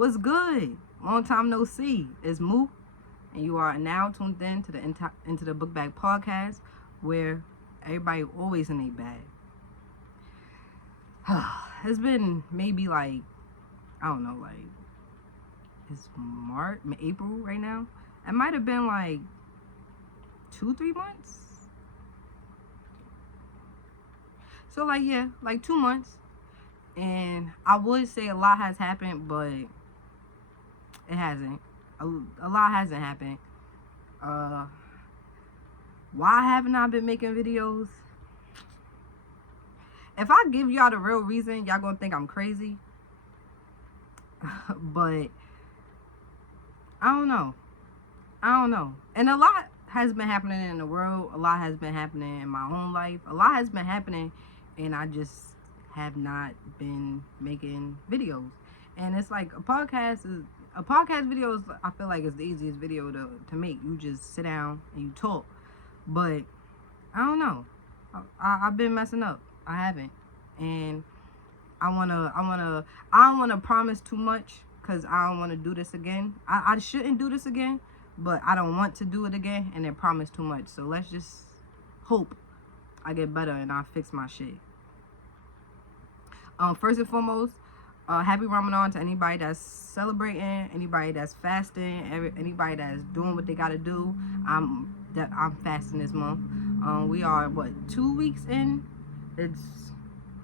What's good? Long time no see. It's Moo, and you are now tuned in to the into the BookBag podcast, where everybody always in a bag. It's been maybe like, I don't know, like it's March, April right now. It might have been like 2-3 months. So like, yeah, like 2 months. And I would say a lot has happened, but it hasn't. A lot hasn't happened. Why haven't I been making videos? If I give y'all the real reason, y'all gonna think I'm crazy. But I don't know. And a lot has been happening in the world. A lot has been happening in my own life. A lot has been happening, and I just have not been making videos. And it's like a podcast video is, I feel like, is the easiest video to make. You just sit down and you talk. But I don't know. I've been messing up. I haven't. And I don't wanna promise too much, because I don't want to do this again. I shouldn't do this again, but I don't want to do it again and then promise too much. So let's just hope I get better and I fix my shit. First and foremost, happy Ramadan to anybody that's celebrating, anybody that's fasting, anybody that's doing what they gotta do. I'm fasting this month. We are 2 weeks in.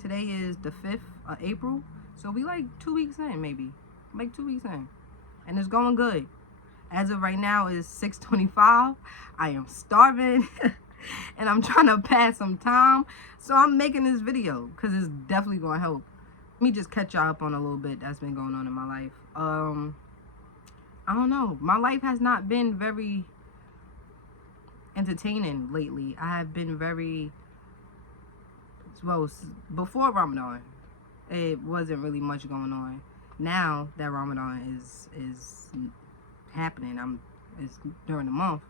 Today is the 5th of April, so we like 2 weeks in, maybe like 2 weeks in, and it's going good. As of right now, it's 6:25. I am starving. And I'm trying to pass some time, so I'm making this video because it's definitely gonna help. Let me just catch y'all up on a little bit that's been going on in my life. I don't know, my life has not been very entertaining lately. I have been very, well, before Ramadan it wasn't really much going on. Now that Ramadan is happening, it's during the month,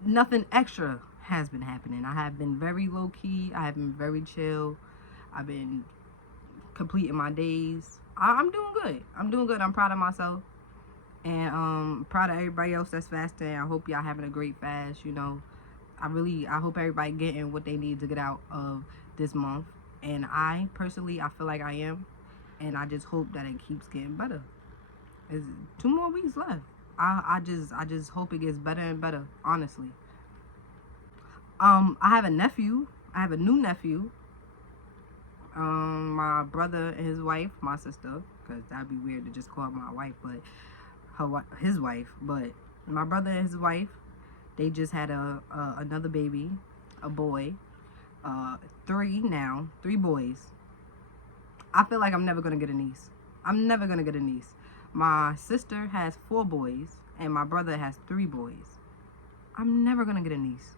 nothing extra has been happening. I have been very low-key. I have been very chill. I've been completing my days. I'm doing good. I'm proud of myself, and proud of everybody else that's fasting. I hope y'all having a great fast. I hope everybody getting what they need to get out of this month, and I personally, I feel like I am, and I just hope that it keeps getting better. There's 2 more weeks left. I just hope it gets better and better, honestly. I have a nephew. I have a new nephew. My brother and his wife, my sister, because that'd be weird to just call her my wife, but his wife. But my brother and his wife, they just had another baby, a boy. 3 boys. I feel like I'm never gonna get a niece. My sister has 4 boys, and my brother has 3 boys. I'm never gonna get a niece.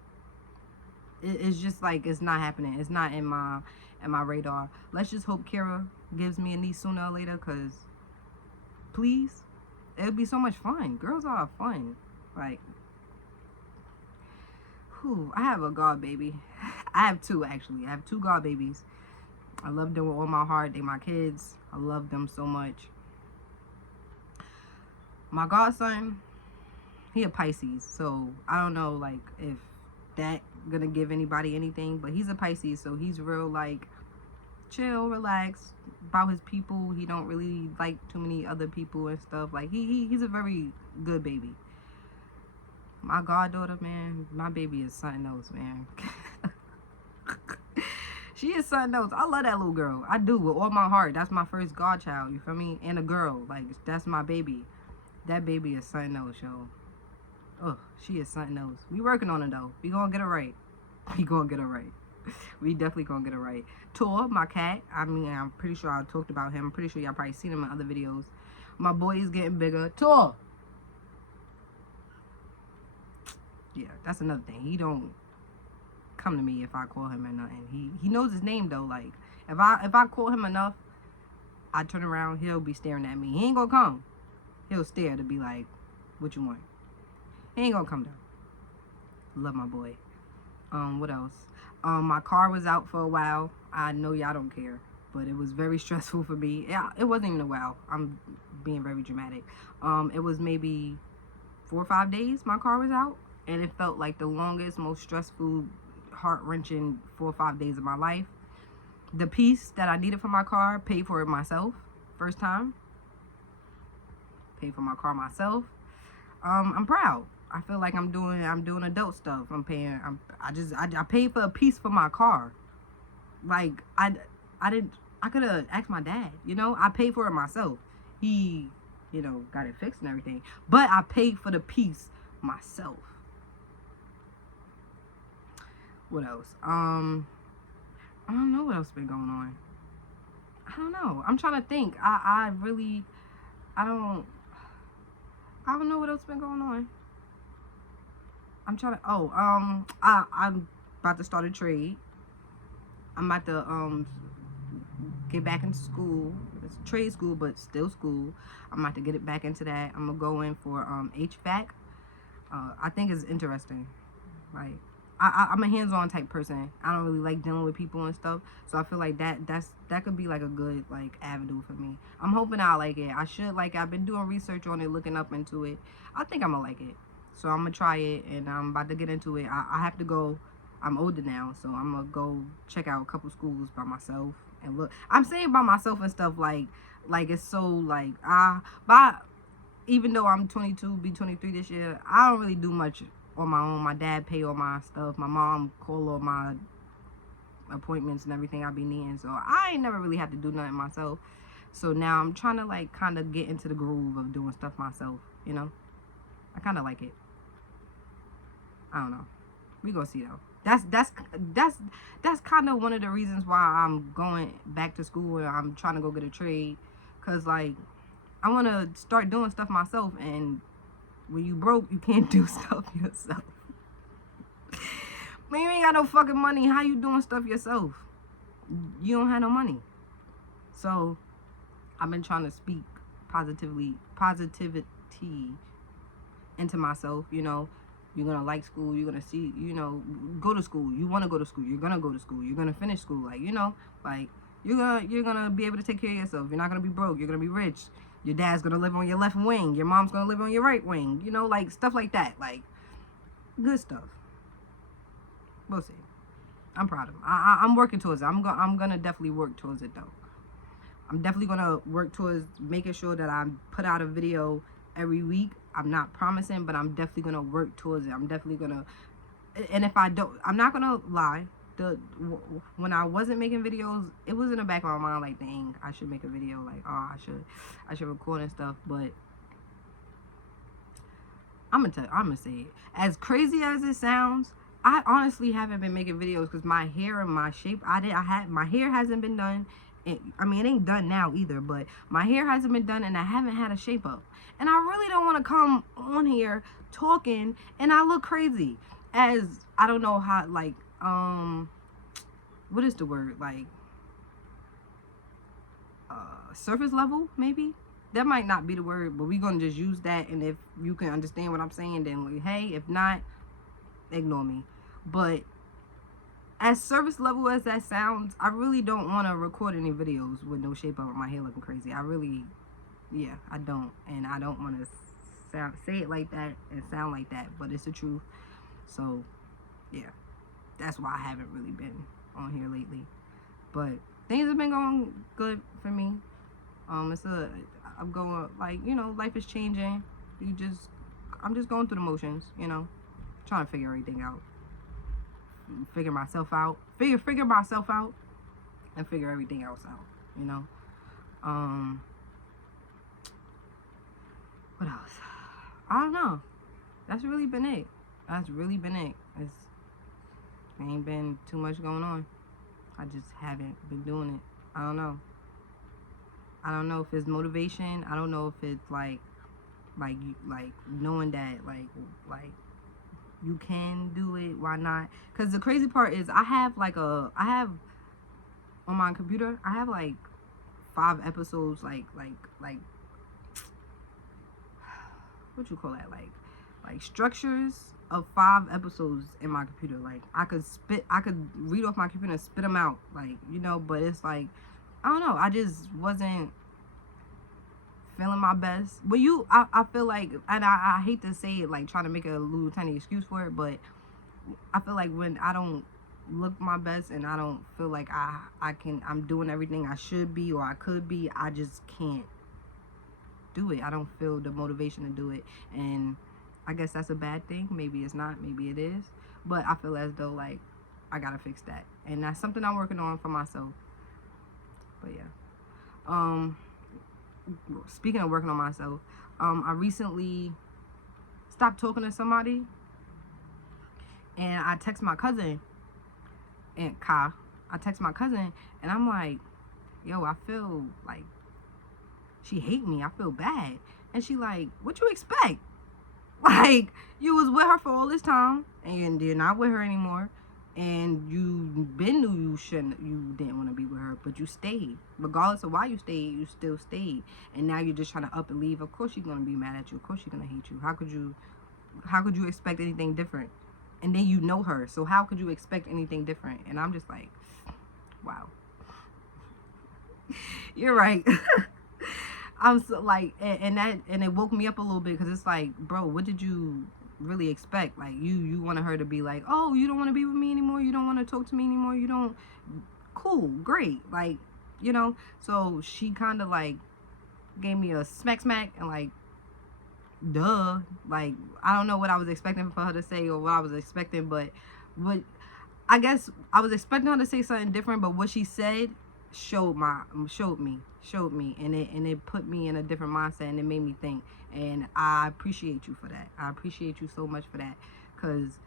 It's just like, it's not happening. It's not in my radar. Let's just hope Kira gives me a niece sooner or later, because please, it would be so much fun. Girls are fun. Like, I have a god baby. I have 2, actually. I have 2 god babies. I love them with all my heart. They my kids. I love them so much. My godson, he a Pisces, so I don't know, like, if that gonna give anybody anything, but he's a Pisces, so he's real, like, chill, relaxed about his people. He don't really like too many other people and stuff. Like, he's a very good baby. My goddaughter, man, my baby is something else, man. She is something else. I love that little girl. I do, with all my heart. That's my first godchild, you feel me? And a girl, like, that's my baby. That baby is something else, yo. Oh, she is something else. We working on it, though. We gonna get it right. We definitely gonna get it right. Tor, my cat. I mean, I'm pretty sure I talked about him. I'm pretty sure y'all probably seen him in other videos. My boy is getting bigger. Tor! Yeah, that's another thing. He don't come to me if I call him or nothing. He knows his name, though. Like, if I call him enough, I turn around, he'll be staring at me. He ain't gonna come. He'll stare to be like, what you want? He ain't gonna come down. Love my boy. What else? My car was out for a while. I know y'all don't care. but it was very stressful for me. Yeah, it wasn't even a while. I'm being very dramatic. It was maybe 4 or 5 days my car was out, and it felt like the longest, most stressful, heart-wrenching 4 or 5 days of my life. The piece that I needed for my car, paid for it myself. First time. Paid for my car myself. I'm proud. I feel like I'm doing adult stuff. I paid for a piece for my car. Like I could have asked my dad, you know. I paid for it myself. He, you know, got it fixed and everything. But I paid for the piece myself. What else? I don't know what else been going on. I don't know. I'm trying to think. I really I don't know what else been going on. I'm trying to I'm about to start a trade. I'm about to get back into school. It's trade school, but still school. I'm about to get it back into that. I'm gonna go in for HVAC. I think it's interesting. Like I'm a hands-on type person. I don't really like dealing with people and stuff. So I feel like that could be like a good like avenue for me. I'm hoping I like it. I should like it. I've been doing research on it, looking up into it. I think I'm gonna like it. So I'm gonna try it, and I'm about to get into it. I have to go. I'm older now, so I'm gonna go check out a couple schools by myself and look. I'm saying by myself and stuff like it's so like but even though I'm 22, be 23 this year, I don't really do much on my own. My dad pay all my stuff. My mom call all my appointments and everything I be needing. So I ain't never really had to do nothing myself. So now I'm trying to like kind of get into the groove of doing stuff myself. You know, I kind of like it. I don't know. We gonna see though. That's kind of one of the reasons why I'm going back to school and I'm trying to go get a trade, cause like I want to start doing stuff myself, and when you broke, you can't do stuff yourself. Man, you ain't got no fucking money. How you doing stuff yourself? You don't have no money. So I've been trying to speak positivity into myself. You know, you're gonna like school. You're gonna see. You know, go to school. You want to go to school. You're gonna go to school. You're gonna finish school. Like, you know, like you're gonna be able to take care of yourself. You're not gonna be broke. You're gonna be rich. Your dad's gonna live on your left wing. Your mom's gonna live on your right wing. You know, like stuff like that. Like good stuff. We'll see. I'm proud of him. I'm working towards it. I'm gonna definitely work towards it though. I'm definitely gonna work towards making sure that I put out a video every week. I'm not promising, but I'm definitely gonna work towards it. I'm definitely gonna, and if I don't, I'm not gonna lie. When I wasn't making videos, it was in the back of my mind like, dang, I should make a video. Like, oh, I should record and stuff. But I'm gonna say it. As crazy as it sounds, I honestly haven't been making videos because my hair and my shape, my hair hasn't been done. I mean, it ain't done now either, but my hair hasn't been done and I haven't had a shape up. And I really don't want to come on here talking and I look crazy. As, I don't know how, like, what is the word? Like, surface level, maybe? That might not be the word, but we're going to just use that. And if you can understand what I'm saying, then, like, hey, if not, ignore me. But as surface level as that sounds, I really don't want to record any videos with no shape up and my hair looking crazy. I really, yeah, I don't. And I don't want to say it like that and sound like that, but it's the truth. So, yeah, that's why I haven't really been on here lately. But things have been going good for me. I'm going, like, you know, life is changing. I'm just going through the motions, you know, trying to figure everything out. Figure myself out and figure everything else out, you know. What else? I don't know. That's really been it. There ain't been too much going on. I just haven't been doing it. I don't know if it's motivation. I don't know if it's like knowing that like you can do it. Why not? Because the crazy part is I have on my computer, I have like 5 episodes, like what you call that, like structures of 5 episodes in my computer. Like I could read off my computer and spit them out, like, you know. But it's like I don't know. I just wasn't feeling my best. But I feel like, and I hate to say it, like trying to make a little tiny excuse for it, but I feel like when I don't look my best and I don't feel like I'm doing everything I should be or I could be, I just can't do it. I don't feel the motivation to do it. And I guess that's a bad thing. Maybe it's not, maybe it is. But I feel as though like I gotta fix that. And that's something I'm working on for myself. But yeah. Speaking of working on myself, I recently stopped talking to somebody, and I text my cousin, and I text my cousin, and I'm like, yo, I feel like she hate me. I feel bad. And she like, what you expect? Like, you was with her for all this time, and you're not with her anymore. And you knew you didn't want to be with her, but you stayed. Regardless of why you stayed, you still stayed. And now you're just trying to up and leave. Of course she's gonna be mad at you. Of course she's gonna hate you. How could you expect anything different? And then you know her, so how could you expect anything different? And I'm just like, wow. You're right. I'm so like, and it woke me up a little bit, because it's like, bro, what did you really expect? Like, you wanted her to be like, oh, you don't want to be with me anymore, you don't want to talk to me anymore, you don't, cool, great, like, so she kind of like gave me a smack and like, duh, like, I don't know what I was expecting for her to say or what I was expecting, but what I guess I was expecting her to say something different, but what she said showed me, and it put me in a different mindset, and it made me think. And I appreciate you for that. I appreciate you so much for that, because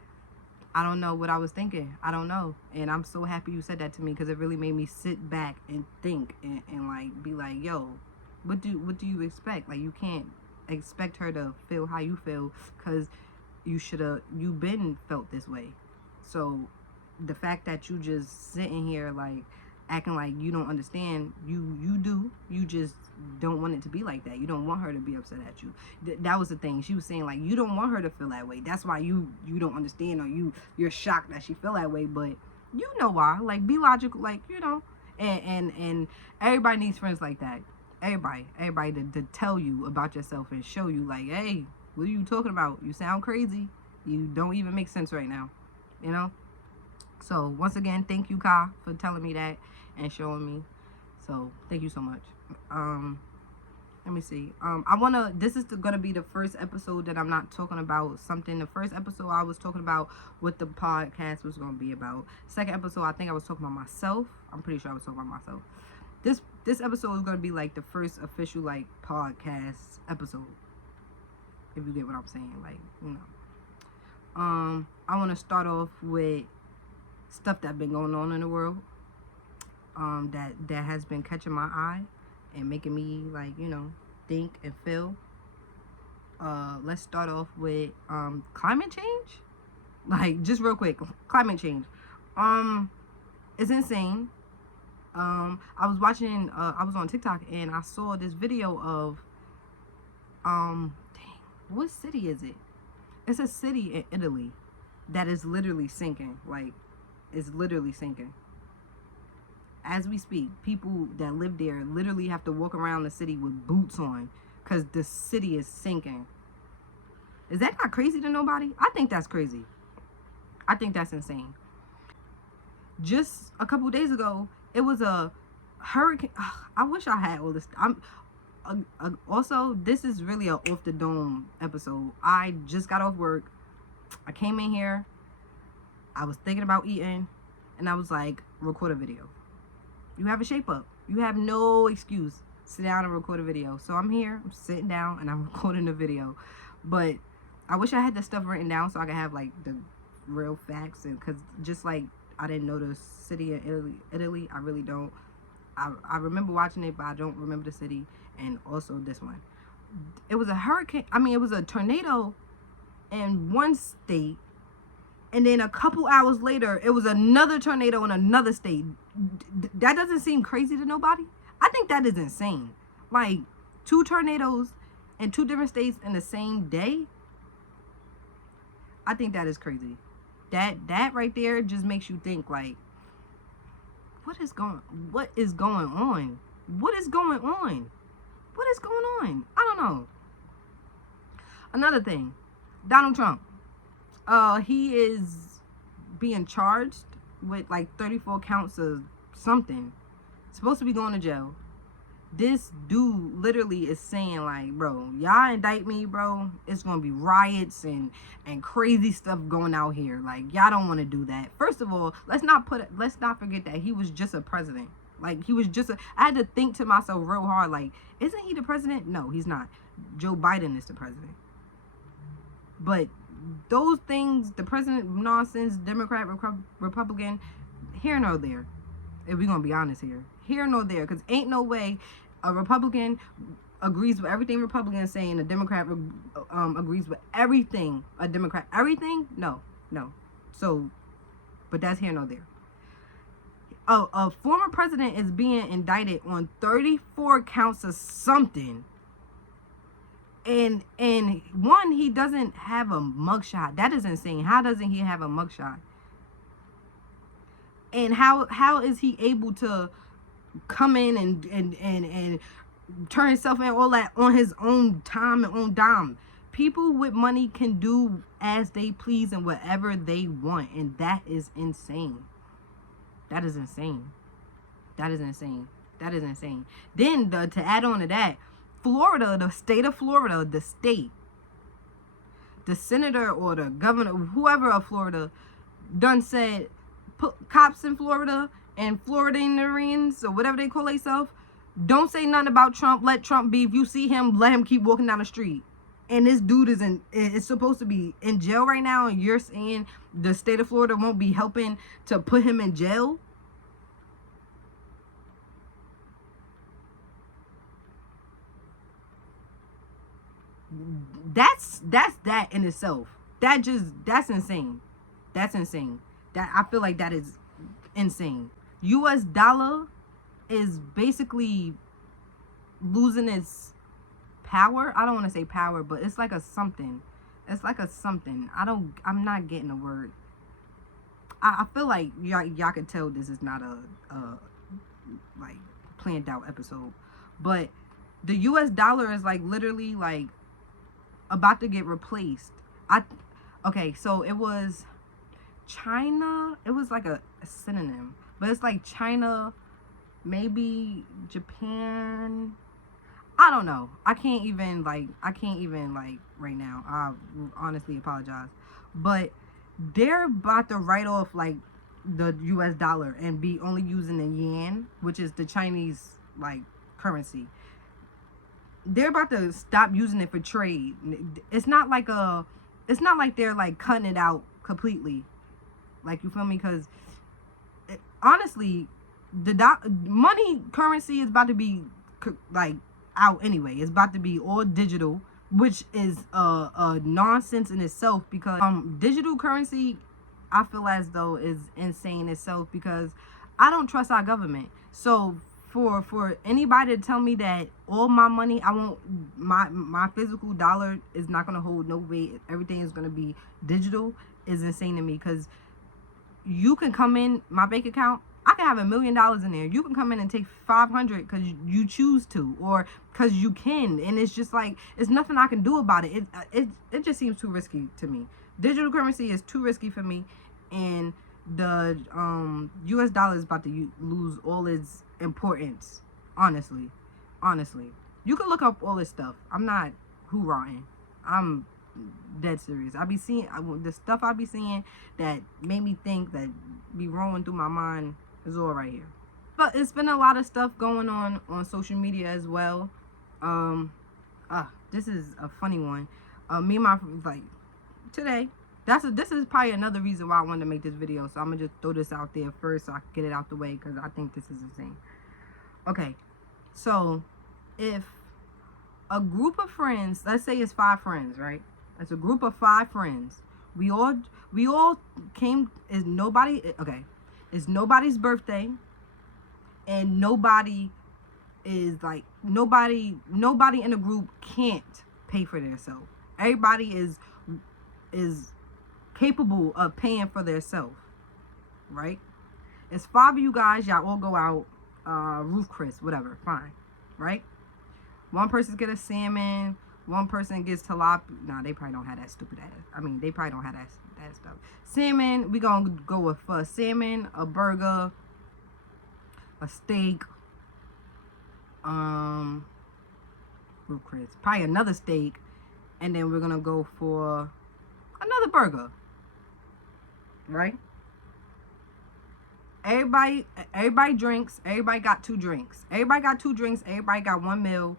I don't know what I was thinking. I don't know. And I'm so happy you said that to me, because it really made me sit back and think, and like be like, yo, what do you expect? Like, you can't expect her to feel how you feel, because you've been felt this way. So the fact that you just sitting here like acting like you don't understand, you do, you just don't want it to be like that. You don't want her to be upset at you. That was the thing. She was saying like, you don't want her to feel that way. That's why you don't understand, or you're shocked that she feel that way. But you know why. Like, be logical, like, and everybody needs friends like that. Everybody to tell you about yourself and show you like, hey, what are you talking about? You sound crazy. You don't even make sense right now. So once again, thank you, Ka, for telling me that and showing me. So thank you so much. Let me see. This is gonna be the first episode that I'm not talking about something. The first episode I was talking about what the podcast was gonna be about. Second episode, I think I was talking about myself. I'm pretty sure I was talking about myself. This episode is gonna be like the first official like podcast episode. If you get what I'm saying, like, I want to start off with stuff that's been going on in the world, that has been catching my eye and making me like, think and feel. Let's start off with climate change. Like, just real quick, climate change. It's insane. I was watching, I was on TikTok, and I saw this video of, dang, what city is it? It's a city in Italy that is literally sinking. Like, it's literally sinking. As we speak, people that live there literally have to walk around the city with boots on, because the city is sinking. Is that not crazy to nobody? I think that's crazy. I think that's insane. Just a couple days ago, it was a hurricane. I wish I had all this. Also, this is really a off the dome episode. I just got off work. I came in here. I was thinking about eating, and I was like, record a video. You have a shape up. You have no excuse. Sit down and record a video. So I'm here. I'm sitting down, and I'm recording a video. But I wish I had this stuff written down so I could have like the real facts, and because just like I didn't know the city in Italy. I really don't. I remember watching it, but I don't remember the city. And also this one. It was a hurricane. I mean, it was a tornado in one state. And then a couple hours later, it was another tornado in another state. That doesn't seem crazy to nobody. I think that is insane. Like, 2 tornadoes in 2 different states in the same day. I think that is crazy. That right there just makes you think like, what is going on? What is going on? What is going on? What is going on? I don't know. Another thing, Donald Trump. He is being charged with like 34 counts of something. Supposed to be going to jail. This dude literally is saying like, bro, y'all indict me, bro, it's gonna be riots and crazy stuff going out here. Like, y'all don't want to do that. First of all, let's not forget that he was just a president. Like, he was just I had to think to myself real hard, like, isn't he the president? No, he's not. Joe Biden is the president. But those things, the president nonsense, Democrat, Republican, here nor there. If we're gonna be honest here nor there, because ain't no way a Republican agrees with everything Republicans saying, a Democrat agrees with everything a Democrat. Everything? No. So, but that's here nor there. A former president is being indicted on 34 counts of something. And one, he doesn't have a mugshot. That is insane. How doesn't he have a mugshot? And how is he able to come in and turn himself in all that on his own time and own dime? People with money can do as they please and whatever they want, and that is insane. That is insane. That is insane. That is insane. Then to add on to that, Florida, the state of Florida, the senator or the governor, whoever of Florida, done said, put cops in Florida and Floridanians or whatever they call themselves, don't say nothing about Trump. Let Trump be. If you see him, let him keep walking down the street. And this dude is supposed to be in jail right now, and you're saying the state of Florida won't be helping to put him in jail? That's that in itself. That's insane. That's insane. That, I feel like that is insane. US dollar is basically losing its power. I don't want to say power, but it's like a something. It's like a something. I'm not getting a word. I feel like y'all can tell this is not a like planned out episode, but the US dollar is like literally like about to get replaced. Okay, so it was China. It was like a synonym, but it's like China, maybe Japan. I don't know. I can't even like right now. I honestly apologize, but they're about to write off like the US dollar and be only using the yen, which is the Chinese like currency. They're about to stop using it for trade. It's not like they're like cutting it out completely. Like, you feel me? Because honestly, the money currency is about to be like out anyway. It's about to be all digital, which is a nonsense in itself, because digital currency, I feel as though, is insane itself, because I don't trust our government. So for anybody to tell me that all my money, I won't, my physical dollar is not gonna hold no weight, everything is gonna be digital, is insane to me. Because you can come in my bank account, I can have $1 million in there. You can come in and take 500 because you choose to, or because you can, and it's just like, it's nothing I can do about it. It just seems too risky to me. Digital currency is too risky for me, and the US dollar is about to lose all its importance. Honestly, you can look up all this stuff. I'm not hoorahing. I'm dead serious. I be seeing the stuff I be seeing that made me think, that be rolling through my mind, is all right here. But it's been a lot of stuff going on social media as well. This is a funny one. Me and my, like, today, this is probably another reason why I wanted to make this video. So I'm gonna just throw this out there first so I can get it out the way, because I think this is insane. Okay, so if a group of friends, let's say it's 5 friends, right? It's a group of 5 friends. We all came, it's nobody's birthday, and nobody is like, nobody in the group can't pay for themselves. Everybody is capable of paying for themselves, right? It's 5 of you guys. Y'all all go out. Roof Chris, whatever. Fine, right? One person get a salmon. One person gets tilapia. Nah, they probably don't have that stupid ass. I mean, they probably don't have that stuff. Salmon. We gonna go with salmon, a burger, a steak. Roof Chris, probably another steak, and then we're gonna go for another burger, right? Everybody drinks. Everybody got 2 drinks. Everybody got 2 drinks. Everybody got 1 meal.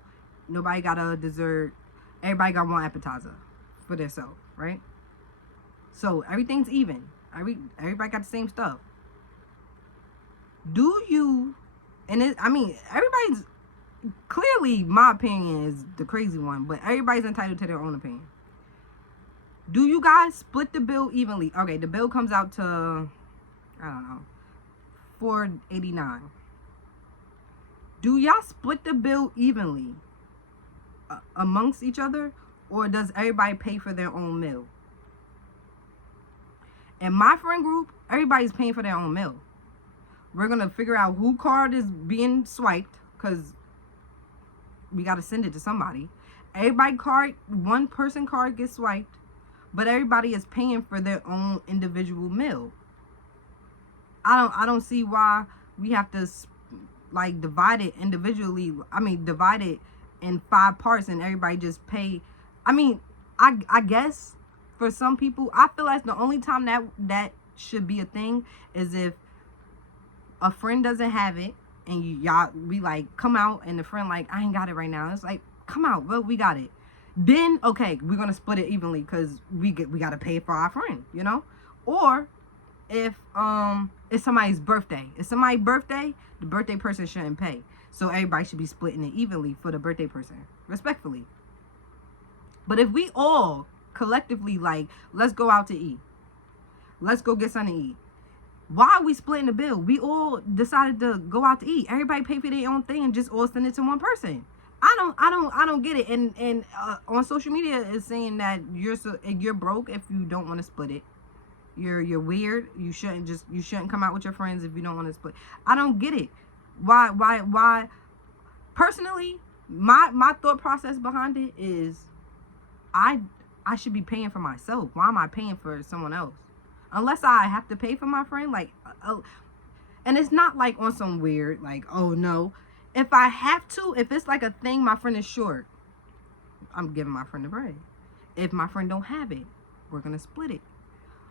Nobody got a dessert. Everybody got 1 appetizer for themselves, right? So everything's even. Everybody got the same stuff. Do you? And everybody's clearly, my opinion is the crazy one, but everybody's entitled to their own opinion. Do you guys split the bill evenly? Okay, the bill comes out to, I don't know, $4.89. Do y'all split the bill evenly amongst each other, or does everybody pay for their own meal? In my friend group, everybody's paying for their own meal. We're gonna figure out who card is being swiped, because we gotta send it to somebody. One person card gets swiped, but everybody is paying for their own individual meal. I don't see why we have to like divide it individually. Divide it in 5 parts and everybody just pay. I guess for some people, I feel like the only time that should be a thing is if a friend doesn't have it and y'all be like, come out, and the friend like, I ain't got it right now. It's like, come out, well, we got it. Then okay, we're gonna split it evenly because we gotta pay for our friend, you know. Or if it's somebody's birthday. It's somebody's birthday, the birthday person shouldn't pay. So everybody should be splitting it evenly for the birthday person, respectfully. But if we all collectively like, let's go out to eat, let's go get something to eat, why are we splitting the bill? We all decided to go out to eat. Everybody pay for their own thing and just all send it to one person. I don't get it. And on social media it's saying that you're broke if you don't want to split it. You're weird. You shouldn't come out with your friends if you don't want to split. I don't get it. Why? Personally, my thought process behind it is, I should be paying for myself. Why am I paying for someone else? Unless I have to pay for my friend, like, and it's not like on some weird, like, oh no. If I have to, if it's like a thing, my friend is short, I'm giving my friend the bread. If my friend don't have it, we're gonna split it.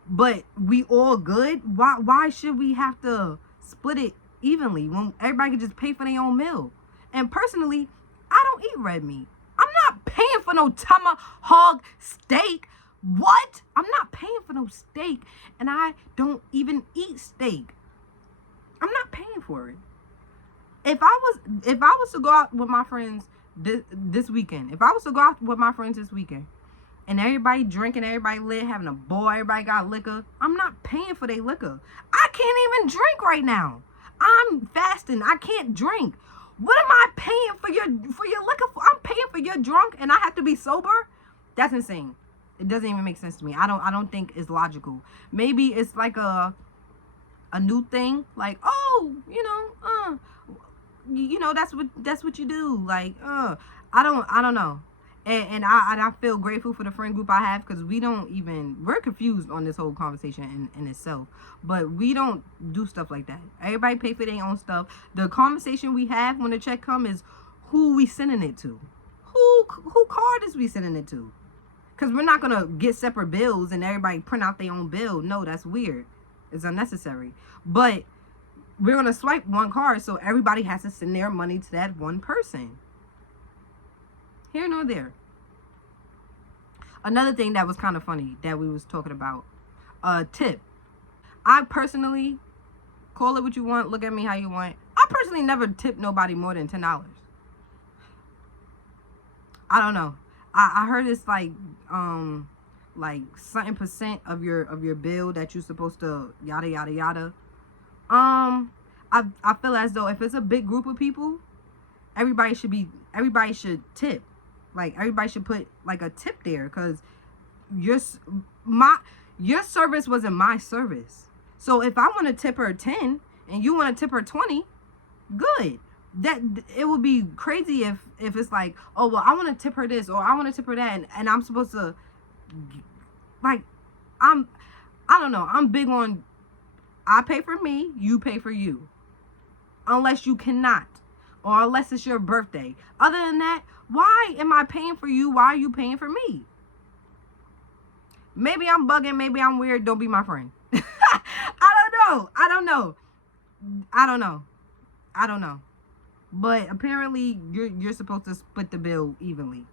But we all good. Why should we have to split it evenly when everybody can just pay for their own meal? And personally, I don't eat red meat. I'm not paying for no tomahawk steak. What? I'm not paying for no steak, and I don't even eat steak. I'm not paying for it. If I was to go out with my friends this weekend, and everybody drinking, everybody lit, having a ball, everybody got liquor, I'm not paying for their liquor. I can't even drink right now. I'm fasting. I can't drink. What am I paying for your liquor for? I'm paying for your drunk and I have to be sober? That's insane. It doesn't even make sense to me. I don't think it's logical. Maybe it's like a new thing, like, oh, that's what you do. Like, I don't know. And I feel grateful for the friend group I have, because we're confused on this whole conversation in itself. But we don't do stuff like that. Everybody pay for their own stuff. The conversation we have when the check comes is who we sending it to. Who card is we sending it to? Because we're not going to get separate bills and everybody print out their own bill. No, that's weird. It's unnecessary. But we're going to swipe one card, so everybody has to send their money to that one person. Here nor there. Another thing that was kind of funny that we was talking about, tip. I personally, call it what you want, look at me how you want, I personally never tipped nobody more than $10. I don't know. I heard it's like something percent of your bill that you're supposed to yada yada yada. I feel as though if it's a big group of people, everybody should tip. Like, everybody should put like a tip there, because your service wasn't my service. So if I want to tip her 10 and you want to tip her 20, good. That it would be crazy if it's like, oh well, I want to tip her this or I want to tip her that, and I'm supposed to, like, I don't know. I'm big on, I pay for me, you pay for you, unless you cannot, or unless it's your birthday. Other than that, why am I paying for you? Why are you paying for me? Maybe I'm bugging, maybe I'm weird. Don't be my friend. I don't know. But apparently you're supposed to split the bill evenly.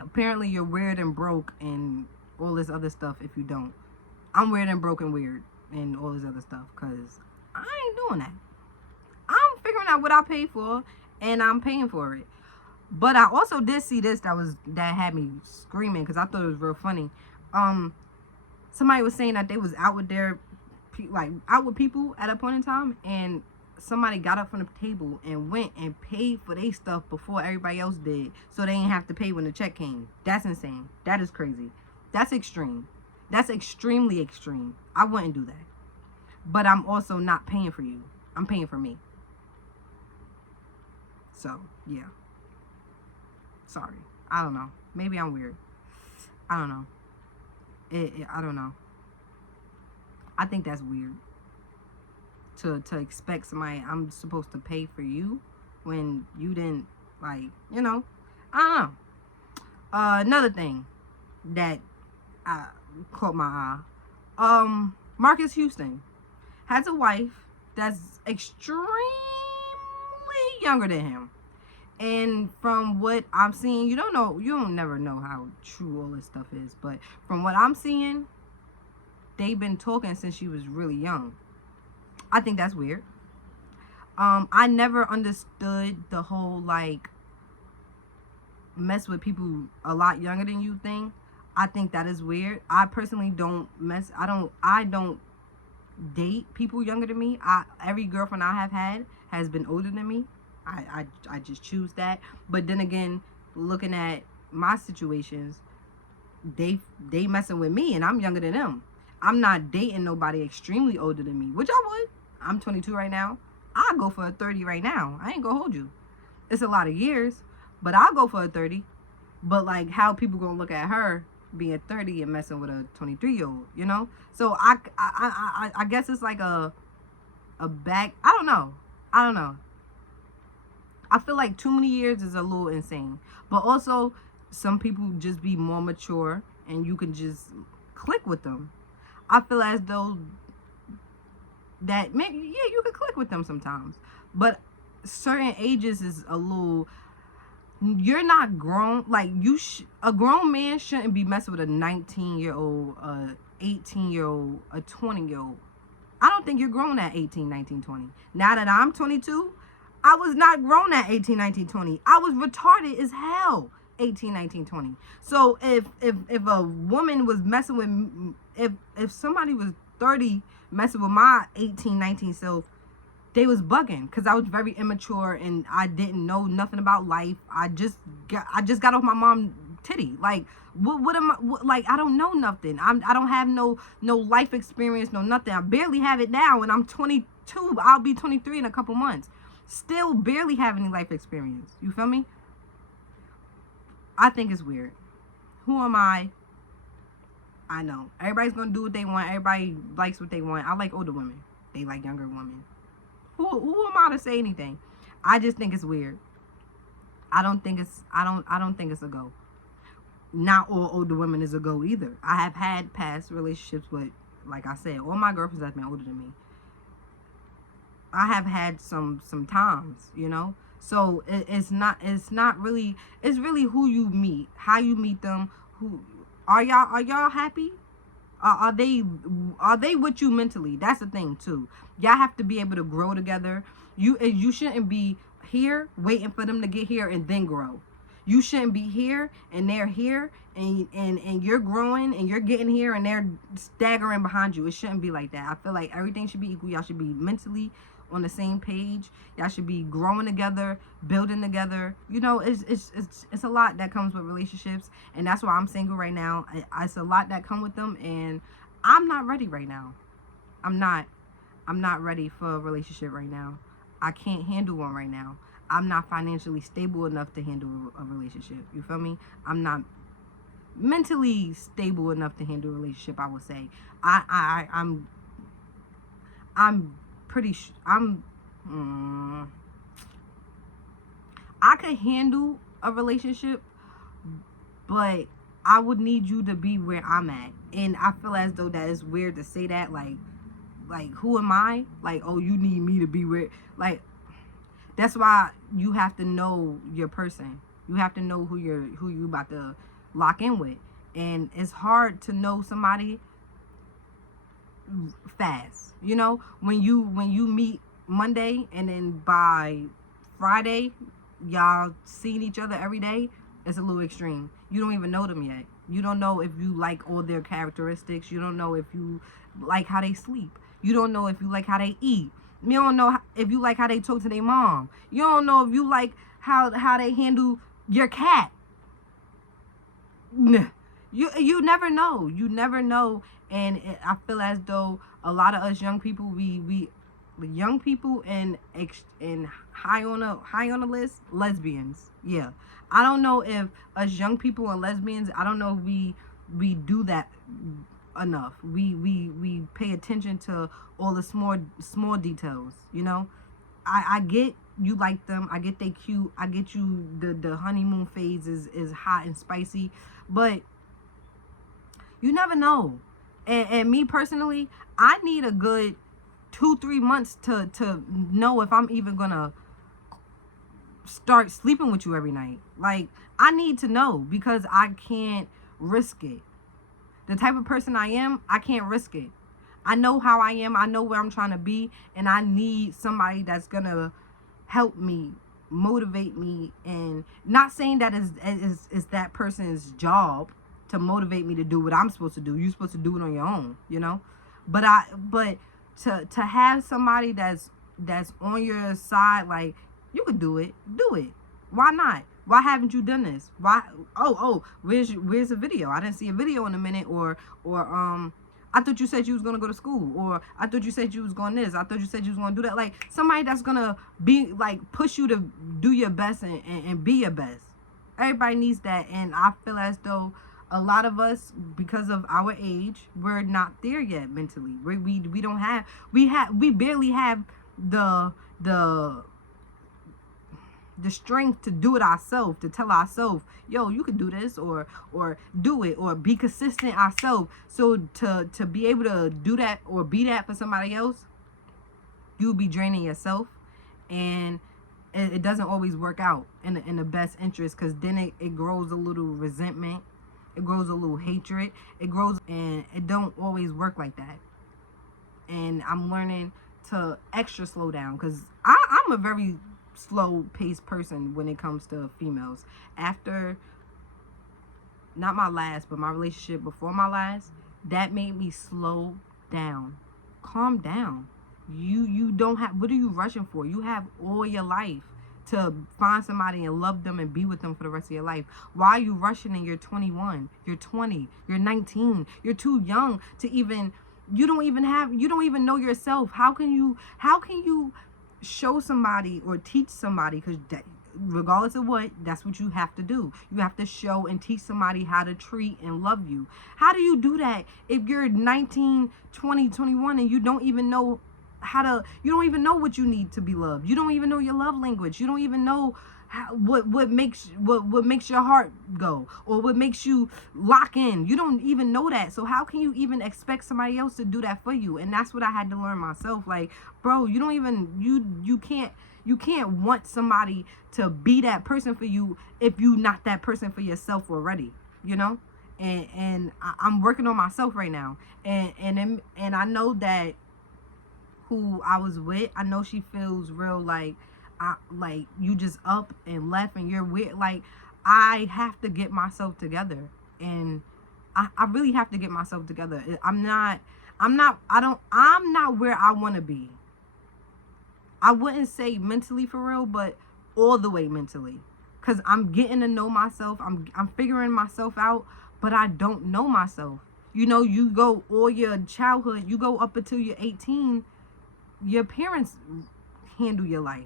Apparently you're weird and broke and all this other stuff if you don't. I'm weird and broke and weird and all this other stuff, because I ain't doing that. I'm figuring out what I pay for and I'm paying for it. But I also did see this that had me screaming, because I thought it was real funny. Somebody was saying that they was out with out with people at a point in time, and somebody got up from the table and went and paid for their stuff before everybody else did, so they didn't have to pay when the check came. That's insane. That is crazy. That's extreme. That's extremely extreme. I wouldn't do that. But I'm also not paying for you. I'm paying for me. So, yeah. Sorry. I don't know. Maybe I'm weird. I don't know. I don't know. I think that's weird. To expect somebody, I'm supposed to pay for you when you didn't, like, you know. I don't know. Another thing that caught my eye. Marcus Houston has a wife that's extremely younger than him. And from what I'm seeing, you don't never know how true all this stuff is, but from what I'm seeing, they've been talking since she was really young. I think that's weird. I never understood the whole, like, mess with people a lot younger than you thing. I think that is weird. I personally don't I don't date people younger than me. Every girlfriend I have had has been older than me. I just choose that. But then again, looking at my situations, they messing with me and I'm younger than them. I'm not dating nobody extremely older than me, which I would. I'm 22 right now. I'll go for a 30 right now. I ain't gonna hold you. It's a lot of years, but I'll go for a 30. But like, how people gonna look at her being 30 and messing with a 23-year-old, you know? So I guess it's like a back. I don't know. I feel like too many years is a little insane. But also, some people just be more mature and you can just click with them. I feel as though that maybe, yeah, you could click with them sometimes. But certain ages is a little, you're not grown. Like, a grown man shouldn't be messing with a 19-year-old, a 18-year-old, a 20-year-old. I don't think you're grown at 18, 19, 20. Now that I'm 22, I was not grown at 18, 19, 20. I was retarded as hell 18, 19, 20. So if a woman was messing with, if somebody was 30 messing with my 18, 19 self, they was bugging, because I was very immature and I didn't know nothing about life. I just got off my mom's titty. Like, what am I, like, I don't know nothing. I don't have no life experience, no nothing. I barely have it now, and I'm 22. I'll be 23 in a couple months. Still barely have any life experience. You feel me? I think it's weird. Who am I? I know. Everybody's going to do what they want. Everybody likes what they want. I like older women. They like younger women. Who am I to say anything? I just think it's weird. I don't think it's a go. Not all older women is a go either. I have had past relationships with, like I said, all my girlfriends have been older than me. I have had some times, you know. So it's really who you meet, how you meet them. Who are y'all happy? Are they with you mentally? That's the thing too. Y'all have to be able to grow together. You shouldn't be here waiting for them to get here and then grow. You shouldn't be here and they're here and you're growing and you're getting here and they're staggering behind you. It shouldn't be like that. I feel like everything should be equal. Y'all should be mentally on the same page. Y'all should be growing together, building together. You know, it's a lot that comes with relationships, and that's why I'm single right now. It's a lot that come with them, and I'm not ready right now. I'm not. I'm not ready for a relationship right now. I can't handle one right now. I'm not financially stable enough to handle a relationship. You feel me? I'm not mentally stable enough to handle a relationship, I would say. I'm pretty I could handle a relationship, but I would need you to be where I'm at. And I feel as though that is weird to say that, like who am I? Like, oh, you need me to be where, like, that's why you have to know your person. You have to know who you about to lock in with. And it's hard to know somebody fast. You know, when you meet Monday and then by Friday y'all seeing each other every day, it's a little extreme. You don't even know them yet. You don't know if you like all their characteristics. You don't know if you like how they sleep. You don't know if you like how they eat. You don't know if you like how they talk to their mom. You don't know if you like how they handle your cat. You never know. You never know. And I feel as though a lot of us young people, we young people and high on the list, lesbians. Yeah, I don't know if us young people and lesbians, I don't know if we do that enough. We pay attention to all the small details. You know, I get you like them. I get they cute. I get you the honeymoon phase is hot and spicy, but you never know. And me personally, I need a good 2-3 months to know if I'm even gonna start sleeping with you every night. Like, I need to know, because I can't risk it. The type of person I am, I can't risk it. I know how I am. I know where I'm trying to be, and I need somebody that's gonna help me, motivate me. And not saying that is that person's job to motivate me to do what I'm supposed to do. You're supposed to do it on your own, you know. But to have somebody that's on your side, like, you could do it. Why not? Why haven't you done this? Why? Oh, where's the video? I didn't see a video in a minute. Or I thought you said you was gonna go to school. Or I thought you said you was going this. I thought you said you was gonna do that. Like, somebody that's gonna be like, push you to do your best and be your best. Everybody needs that. And I feel as though a lot of us, because of our age, we're not there yet mentally. We don't have, we barely have the strength to do it ourselves, to tell ourselves, yo, you can do this, or do it, or be consistent ourselves. So to be able to do that or be that for somebody else, you'll be draining yourself, and it doesn't always work out in the best interest, because then it grows a little resentment. It grows a little hatred. It grows, and it don't always work like that. And I'm learning to extra slow down, because I'm a very slow paced person when it comes to females. After, not my last, but my relationship before my last, that made me slow down. Calm down. You don't have, what are you rushing for? You have all your life to find somebody and love them and be with them for the rest of your life. Why are you rushing and you're 21, you're 20, you're 19, you're too young to even, you don't even know yourself. How can you show somebody or teach somebody, because regardless of what, that's what you have to do. You have to show and teach somebody how to treat and love you. How do you do that if you're 19, 20, 21 and you don't even know you don't even know what you need to be loved. You don't even know your love language. You don't even know what makes your heart go, or what makes you lock in. You don't even know that. So how can you even expect somebody else to do that for you? And that's what I had to learn myself. Like, bro, you don't even, you can't want somebody to be that person for you if you not that person for yourself already, you know. And I'm working on myself right now, and I know that who I was with, I know she feels real like you just up and left and you're weird. Like, I have to get myself together, and I really have to get myself together. I'm not where I want to be. I wouldn't say mentally for real, but all the way mentally, because I'm getting to know myself. I'm figuring myself out, but I don't know myself. You know, you go all your childhood, you go up until you're 18. your parents handle your life.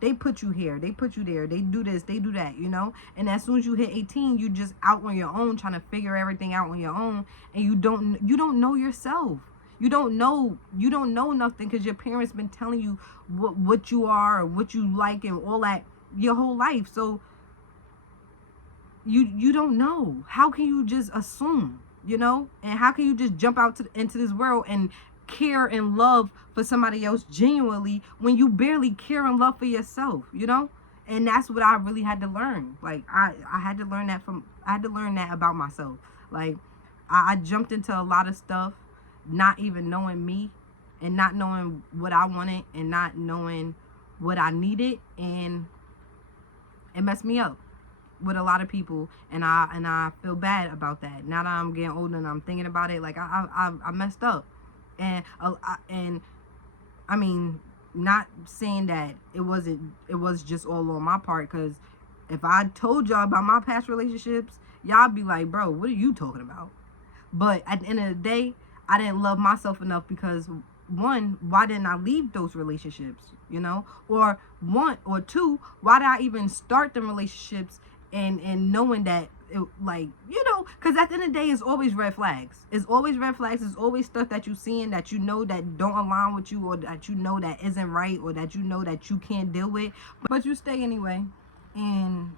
They put you here, they put you there, they do this, they do that, you know? And as soon as you hit 18, you just out on your own, trying to figure everything out on your own, and you don't know yourself. You don't know nothing, because your parents been telling you what you are, or what you like, and all that your whole life. So you don't know. How can you just assume, you know? And how can you just jump out into this world and care and love for somebody else genuinely when you barely care and love for yourself, you know? And that's what I really had to learn. Like I had to learn that about myself. Like I jumped into a lot of stuff not even knowing me, and not knowing what I wanted, and not knowing what I needed, and it messed me up with a lot of people, and I feel bad about that. Now that I'm getting older and I'm thinking about it, like I messed up. And I mean, not saying that it was just all on my part, because if I told y'all about my past relationships, y'all be like, bro, what are you talking about? But at the end of the day, I didn't love myself enough, because one, why didn't I leave those relationships, you know? Or one, or two, why did I even start them relationships, and knowing that it, like, you know, because at the end of the day, it's always red flags. It's always red flags. It's always stuff that you seeing that you know that don't align with you, or that you know that isn't right, or that you know that you can't deal with, but you stay anyway. And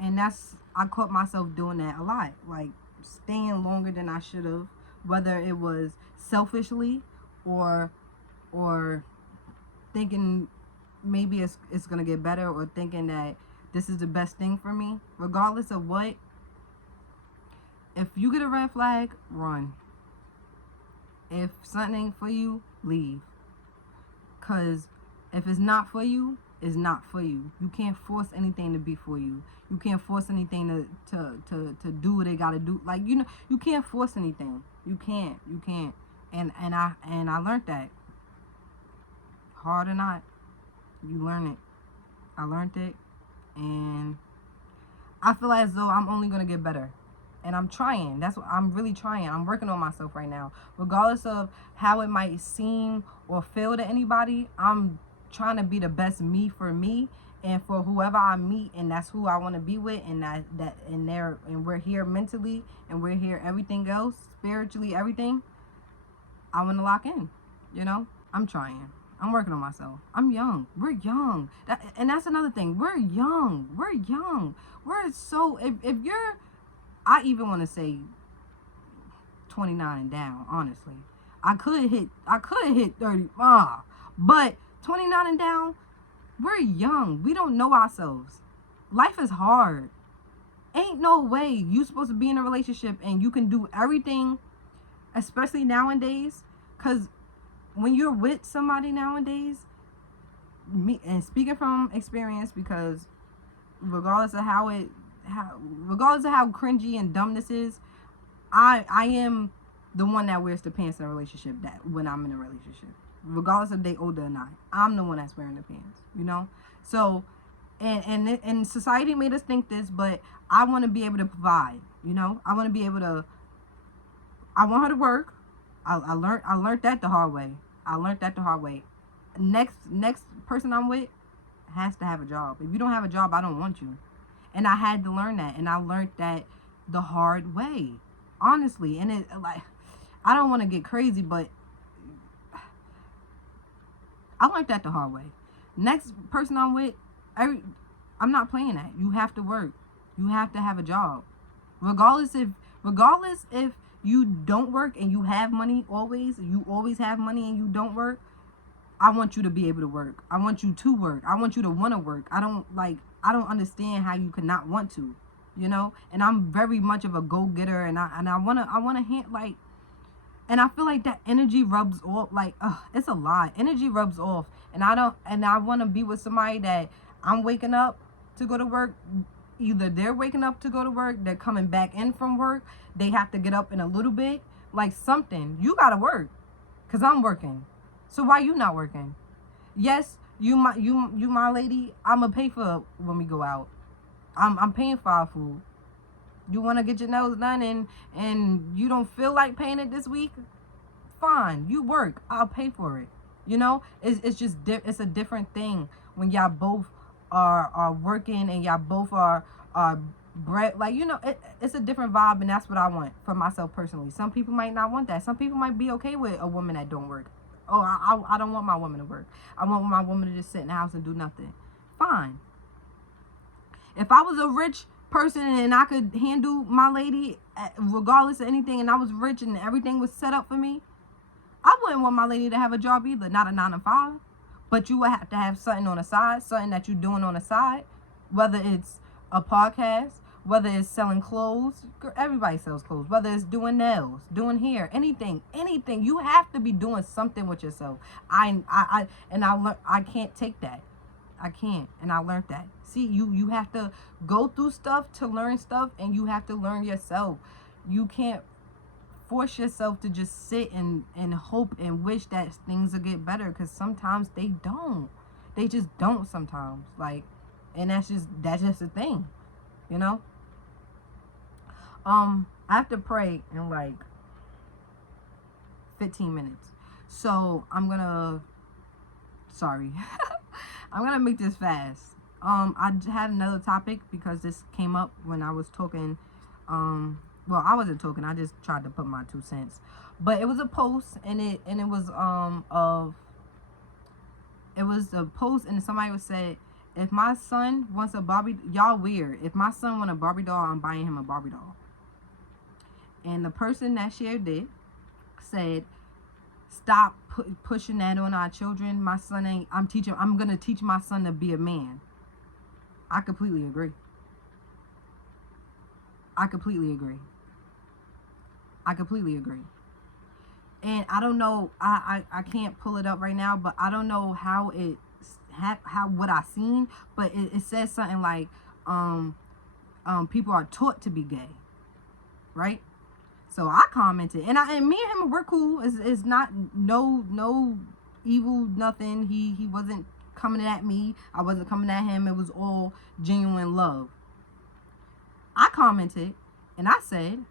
that's, I caught myself doing that a lot, like staying longer than I should have, whether it was selfishly, or thinking maybe it's gonna get better, or thinking that this is the best thing for me. Regardless of what, if you get a red flag, run. If something ain't for you, leave. Because if it's not for you, it's not for you. You can't force anything to be for you. You can't force anything to do what they gotta do. Like, you know, you can't force anything. You can't. And I learned that. Hard or not, you learn it. I learned it, and I feel as though I'm only gonna get better. And I'm trying. That's what I'm really trying. I'm working on myself right now. Regardless of how it might seem or feel to anybody, I'm trying to be the best me for me, and for whoever I meet, and that's who I want to be with, and and we're here mentally, and we're here everything else, spiritually, everything. I want to lock in, you know? I'm trying. I'm working on myself. I'm young. We're young. And that's another thing. We're young. We're so, if you're, I even want to say 29 and down, honestly. I could hit 30, but 29 and down, we're young. We don't know ourselves. Life is hard. Ain't no way you supposed to be in a relationship and you can do everything, especially nowadays, because when you're with somebody nowadays, me, and speaking from experience, because regardless of how cringy and dumb this is, I am the one that wears the pants in a relationship, that when I'm in a relationship, regardless if they older or not, I'm the one that's wearing the pants, you know? So, and society made us think this, but I want to be able to provide, you know? I want to be able to, I want her to work. I learned that the hard way. Next person I'm with has to have a job. If you don't have a job, I don't want you. And I had to learn that, and I learned that the hard way, honestly. And it, like, I don't want to get crazy, but I learned that the hard way. Next person I'm with, I'm not playing that. You have to work. You have to have a job. Regardless if you don't work and you have money always, you always have money and you don't work, I want you to be able to work. I want you to work. I want you to want to work. I don't understand how you could not want to, you know? And I'm very much of a go-getter, and I want to hand, like, and I feel like that energy rubs off, like, it's a lot. Energy rubs off, and I want to be with somebody that I'm waking up to go to work. Either they're waking up to go to work, they're coming back in from work, they have to get up in a little bit, like something. You gotta work, cause I'm working. So why you not working? Yes, you my lady. I'ma pay for when we go out. I'm paying for our food. You wanna get your nails done and you don't feel like paying it this week? Fine, you work. I'll pay for it. You know, it's just it's a different thing when y'all both are working and y'all both are bread. Like, you know, it's a different vibe, and that's what I want for myself personally. Some people might not want that. Some people might be okay with a woman that don't work. Oh, I don't want my woman to work. I want my woman to just sit in the house and do nothing. Fine. If I was a rich person and I could handle my lady regardless of anything, and I was rich and everything was set up for me, I wouldn't want my lady to have a job either, not a 9 to 5. But you would have to have something on the side, something that you're doing on the side, whether it's a podcast, whether it's selling clothes. Everybody sells clothes. Whether it's doing nails, doing hair, anything. You have to be doing something with yourself. I can't take that. I can't, and I learned that. See, you have to go through stuff to learn stuff, and you have to learn yourself. You can't force yourself to just sit and hope and wish that things will get better, because sometimes they don't. They just don't sometimes. Like, and that's just a thing, you know. I have to pray in like 15 minutes, so I'm gonna make this fast. I had another topic because this came up when I was talking. Well, I wasn't talking. I just tried to put my 2 cents. But it was a post, and it was a post, and somebody was said, if my son wants a Barbie, y'all weird. If my son want a Barbie doll, I'm buying him a Barbie doll. And the person that shared it said, stop pushing that on our children. My son ain't. I'm gonna teach my son to be a man. I completely agree. And I don't know. I can't pull it up right now, but I don't know how what I seen. But it says something like people are taught to be gay, right? So I commented, and me and him, we're cool. It's not no evil, nothing. He wasn't coming at me. I wasn't coming at him. It was all genuine love. I commented, and I said,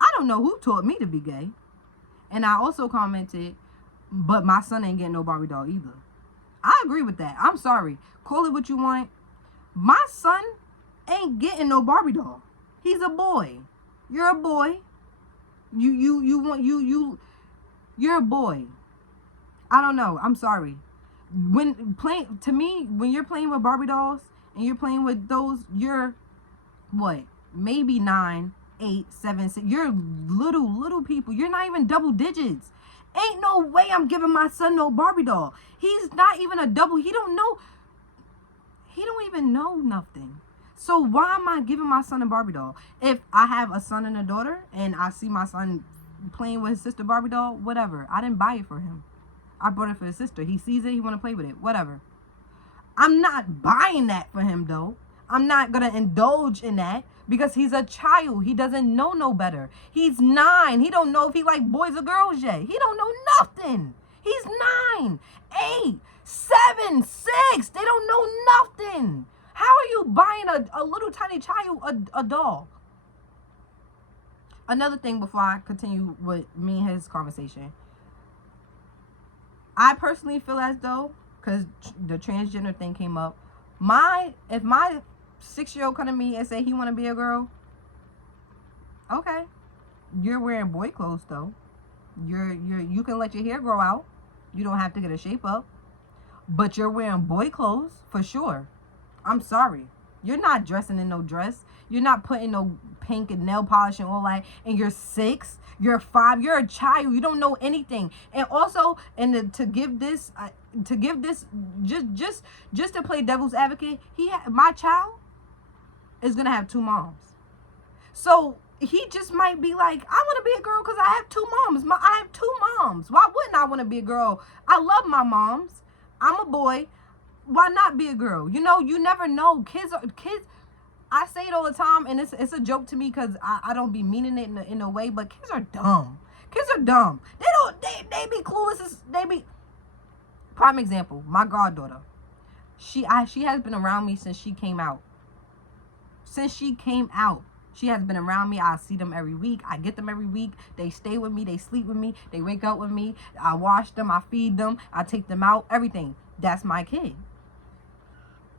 I don't know who taught me to be gay. And I also commented, but my son ain't getting no Barbie doll either. I agree with that. I'm sorry. Call it what you want. My son ain't getting no Barbie doll. He's a boy. You're a boy. You're a boy. I don't know. I'm sorry. When you're playing with Barbie dolls and you're playing with those, you're what? Maybe 9, 8, 7, 6. You're little people. You're not even double digits. Ain't no way I'm giving my son no Barbie doll. He's not even a double. He don't even know nothing. So why am I giving my son a Barbie doll? If I have a son and a daughter and I see my son playing with his sister Barbie doll, whatever. I didn't buy it for him. I bought it for his sister. He sees it. He want to play with it. Whatever. I'm not buying that for him, though. I'm not going to indulge in that because he's a child. He doesn't know no better. He's 9. He don't know if he like boys or girls yet. He don't know nothing. He's 9, 8, 7, 6. They don't know nothing. How are you buying a little tiny child a doll? Another thing before I continue with me and his conversation. I personally feel as though, because the transgender thing came up, if my 6-year-old come to me and say he want to be a girl, okay, you're wearing boy clothes though. You can let your hair grow out. You don't have to get a shape up, but you're wearing boy clothes for sure. I'm sorry. You're not dressing in no dress. You're not putting no pink and nail polish and all that. And you're 6. You're 5. You're a child. You don't know anything. And also, to give this, just to play devil's advocate, my child is gonna have 2 moms. So he just might be like, I want to be a girl because I have 2 moms. I have 2 moms. Why wouldn't I want to be a girl? I love my moms. I'm a boy. Why not be a girl? You know, you never know. Kids. I say it all the time, and it's a joke to me because I don't be meaning it in a way, but kids are dumb. Kids are dumb. They be clueless. They be. Prime example, my goddaughter. She has been around me since she came out. She has been around me. I see them every week. I get them every week. They stay with me. They sleep with me. They wake up with me. I wash them. I feed them. I take them out. Everything. That's my kid.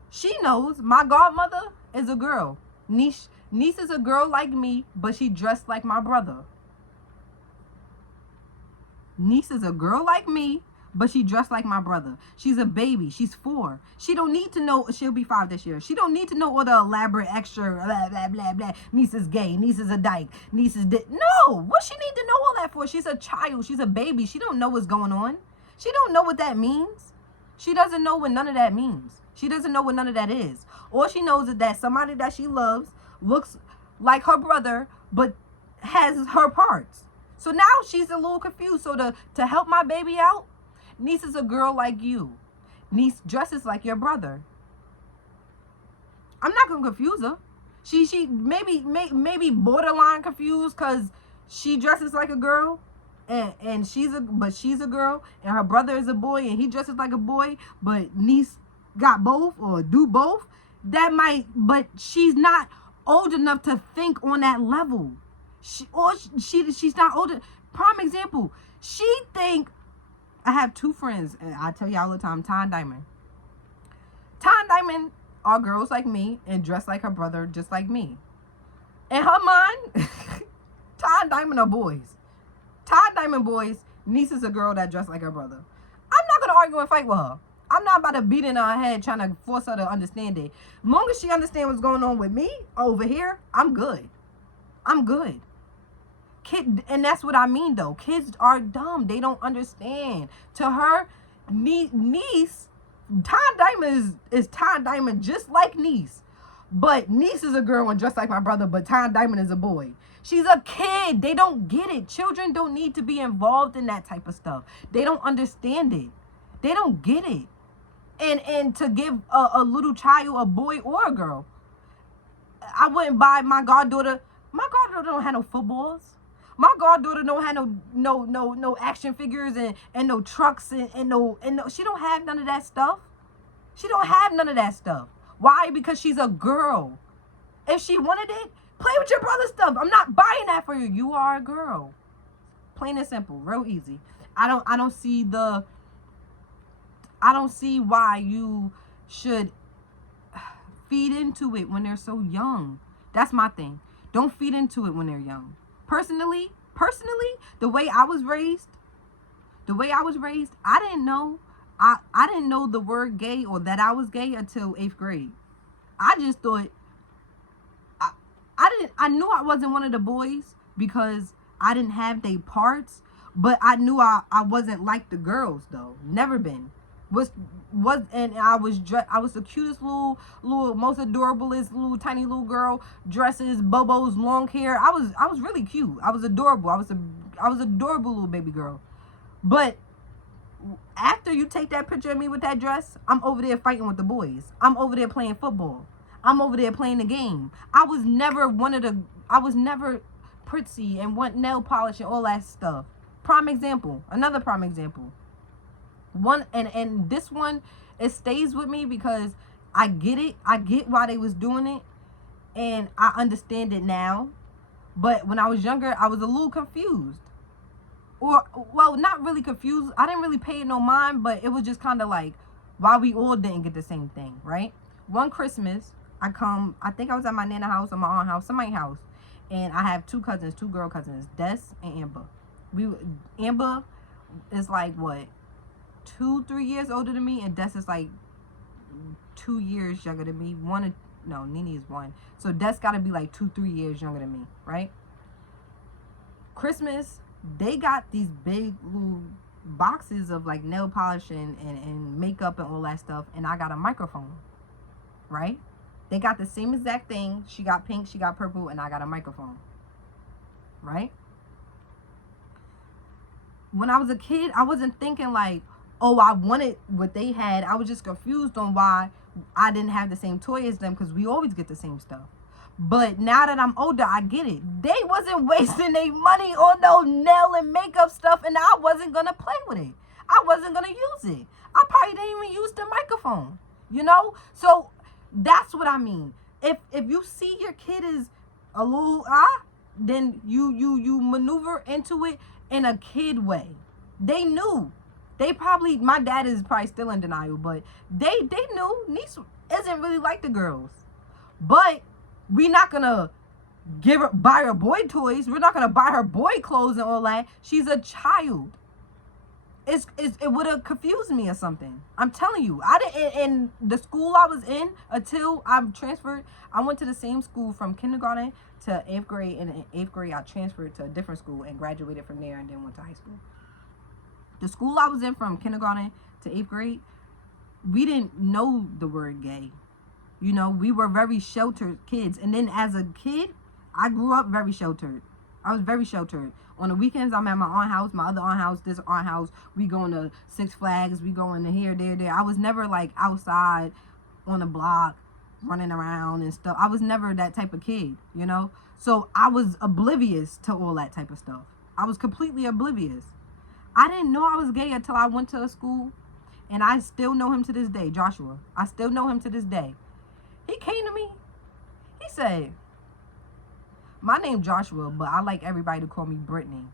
She knows my godmother is a girl. Niece is a girl like me, but she dressed like my brother. Niece is a girl like me, but she dressed like my brother. She's a baby. She's 4. She don't need to know. She'll be 5 this year. She don't need to know all the elaborate extra blah blah blah blah. Niece is gay. Niece is a dyke. Niece is no. What she need to know all that for? She's a child. She's a baby. She don't know what's going on. She don't know what that means. She doesn't know what none of that means. She doesn't know what none of that is. All she knows is that somebody that she loves looks like her brother, but has her parts. So now she's a little confused. So to help my baby out, niece is a girl like you. Niece dresses like your brother. I'm not gonna confuse her. She maybe borderline confused because she dresses like a girl, and she's a girl, and her brother is a boy, and he dresses like a boy, but niece got both or do both. That might, but she's not old enough to think on that level. She's not old. Prime example. She think. I have 2 friends, and I tell you all the time, Ty and Diamond. Ty and Diamond are girls like me and dress like her brother just like me. In her mind, Ty and Diamond are boys. Ty and Diamond boys, niece is a girl that dressed like her brother. I'm not going to argue and fight with her. I'm not about to beat in her head trying to force her to understand it. As long as she understands what's going on with me over here, I'm good. I'm good. And that's what I mean though. Kids are dumb. They don't understand. To her, niece, Ty Diamond is Ty Diamond just like niece. But niece is a girl and dressed like my brother, but Ty Diamond is a boy. She's a kid. They don't get it. Children don't need to be involved in that type of stuff. They don't understand it. They don't get it. And to give a little child a boy or a girl, I wouldn't buy my goddaughter. My goddaughter don't have no footballs. My goddaughter don't have no action figures and no trucks and no she don't have none of that stuff. She don't have none of that stuff. Why? Because she's a girl. If she wanted it, play with your brother's stuff. I'm not buying that for you. You are a girl. Plain and simple, real easy. I don't see why you should feed into it when they're so young. That's my thing. Don't feed into it when they're young. Personally, the way I was raised, I didn't know the word gay or that I was gay until 8th grade. I just thought I knew I wasn't one of the boys because I didn't have their parts, but I knew I wasn't like the girls though. Never been. And I was the cutest little most adorablest little tiny little girl, dresses, bobos, long hair. I was really cute. I was adorable. I was adorable little baby girl. But after you take that picture of me with that dress, I'm over there fighting with the boys. I'm over there playing football. I'm over there playing the game. I was never pretty and want nail polish and all that stuff. Another prime example. And this one, it stays with me because I get it. I get why they was doing it, and I understand it now. But when I was younger, I was a little confused. Or, well, not really confused. I didn't really pay it no mind, but it was just kind of like why we all didn't get the same thing, right? One Christmas, I think I was at my nana house or my aunt house, somebody's house, and I have 2 girl cousins, Des and Amber. Amber is like what? 2-3 years older than me, and Des is like 2 years younger than me. Nene is 1. So Des gotta be like 2-3 years younger than me, right? Christmas, they got these big little boxes of like nail polish and makeup and all that stuff, and I got a microphone, right? They got the same exact thing. She got pink, she got purple, and I got a microphone, right? When I was a kid, I wasn't thinking like, oh, I wanted what they had. I was just confused on why I didn't have the same toy as them, because we always get the same stuff. But now that I'm older, I get it. They wasn't wasting their money on no nail and makeup stuff, and I wasn't going to play with it. I wasn't going to use it. I probably didn't even use the microphone, you know? So that's what I mean. If you see your kid is a little then you maneuver into it in a kid way. They knew. They probably, my dad is probably still in denial, but they knew niece isn't really like the girls. But we not gonna buy her boy toys. We're not gonna buy her boy clothes and all that. She's a child. It would have confused me or something. I'm telling you, I didn't. In the school I was in until I transferred, I went to the same school from kindergarten to 8th grade, and in 8th grade I transferred to a different school and graduated from there, and then went to high school. The school I was in from kindergarten to 8th grade, we didn't know the word gay. You know, we were very sheltered kids. And then as a kid, I grew up very sheltered. I was very sheltered. On the weekends, I'm at my aunt's house, my other aunt's house, this aunt's house. We going to Six Flags. We going to here, there. I was never like outside on the block running around and stuff. I was never that type of kid, you know? So I was oblivious to all that type of stuff. I was completely oblivious. I didn't know I was gay until I went to a school, and I still know him to this day, Joshua. I still know him to this day. He came to me. He said, my name Joshua, but I like everybody to call me Brittany.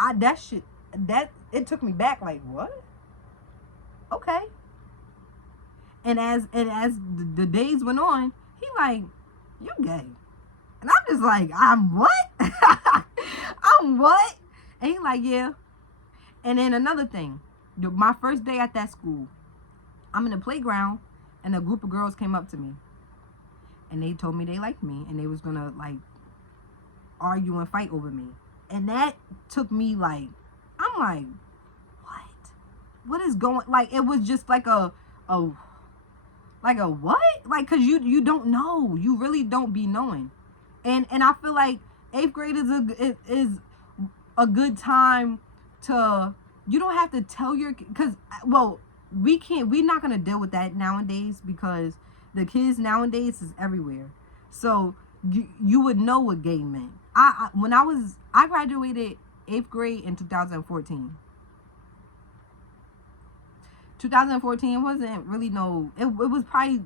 It took me back like, what? Okay. And as the days went on, he like, you gay. And I'm just like, I'm what? I'm what? And he like, yeah. And then another thing, my first day at that school, I'm in the playground, and a group of girls came up to me, and they told me they liked me, and they was gonna like argue and fight over me. And that took me like, I'm like, what is going, like, it was just like a what? Like, cause you don't know. You really don't be knowing. And I feel like 8th grade is a good time to, you don't have to tell your, cause, well, we're not gonna deal with that nowadays, because the kids nowadays is everywhere. So you would know what gay meant. I graduated 8th grade in 2014. 2014 wasn't really it was probably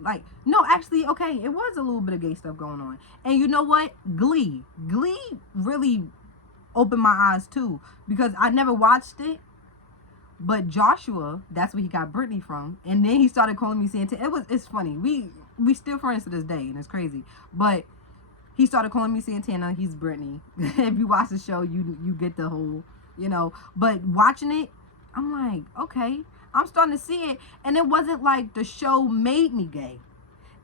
like, no, actually, okay, it was a little bit of gay stuff going on. And you know what? Glee really opened my eyes too, because I never watched it. But Joshua, that's where he got Brittany from, and then he started calling me Santana. It's funny. We still friends to this day, and it's crazy. But he started calling me Santana. He's Brittany. If you watch the show, you get the whole, you know. But watching it, I'm like, okay, I'm starting to see it, and it wasn't like the show made me gay.